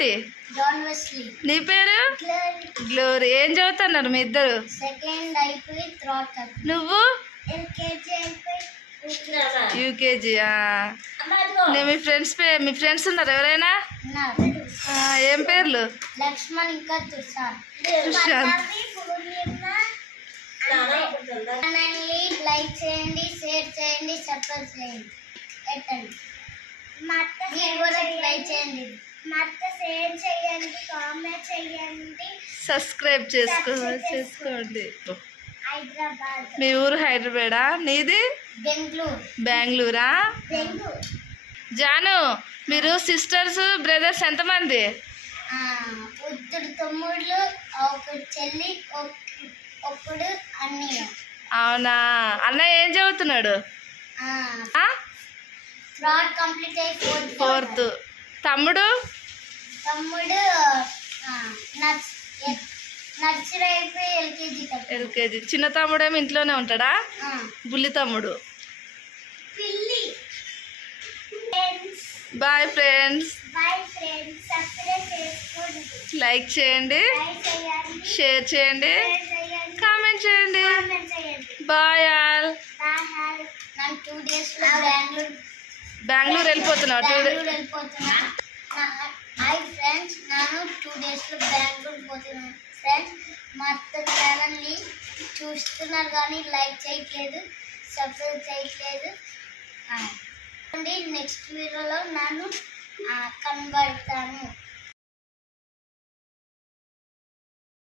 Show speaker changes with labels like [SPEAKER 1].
[SPEAKER 1] పేరేంటి నీ పేరు? గ్లోరీ ఏం చదువుతున్నారు మీ ఇద్దరు? నువ్వు? యూకేజీ. నేను మీ ఫ్రెండ్స్ పే మీ ఫ్రెండ్స్ ఉన్నారు ఎవరైనా? ఏం పేర్లు?
[SPEAKER 2] లక్ష్మణ్ ఇంకా తుషార్. లైక్ చేయండి షేర్ చేయండి సబ్స్క్రైబ్ చేయండి. ఎట్టండి మీరు కూడా లైక్ చేయండి. మత్త షేర్ చేయండి కామెంట్ చేయండి.
[SPEAKER 1] సబ్స్క్రైబ్ చేసుకో చేసుకోండి. మీ ఊరు హైదరాబాదా నీది?
[SPEAKER 2] బెంగళూరు.
[SPEAKER 1] జాను మీరు సిస్టర్స్ బ్రదర్స్ ఎంతమంది?
[SPEAKER 2] ఆ, ఇద్దరు తమ్ముళ్ళు ఒక చెల్లి ఒక- ఒకడు అన్నయ్య.
[SPEAKER 1] అవునా? అన్న ఏం చదువుతున్నాడు?
[SPEAKER 2] కంప్లీట్ ఫోర్త్
[SPEAKER 1] తమ్ముడు?
[SPEAKER 2] తమ్ముడు ఎల్కేజీ
[SPEAKER 1] చిన్న తమ్ముడేమో ఇంట్లోనే ఉంటాడా? బుల్లి తమ్ముడు. బాయ్ ఫ్రెండ్స్ లైక్ చేయండి. షేర్ చేయండి. కామెంట్ చేయండి. బాయ్ ఆల్
[SPEAKER 2] డేస్ బెంగళూరు
[SPEAKER 1] వెళ్ళిపోతున్నావు టూ
[SPEAKER 2] హాయ్ ఫ్రెండ్స్ నేను టూ డేస్లో బెంగళూరు పోతున్నాను. ఫ్రెండ్స్ మా అత్త ఛానల్ని చూస్తున్నారు కానీ లైక్ చేయట్లేదు సబ్స్క్రైబ్ చేయట్లేదు. నెక్స్ట్ వీడియోలో నన్ను కనబడతాను.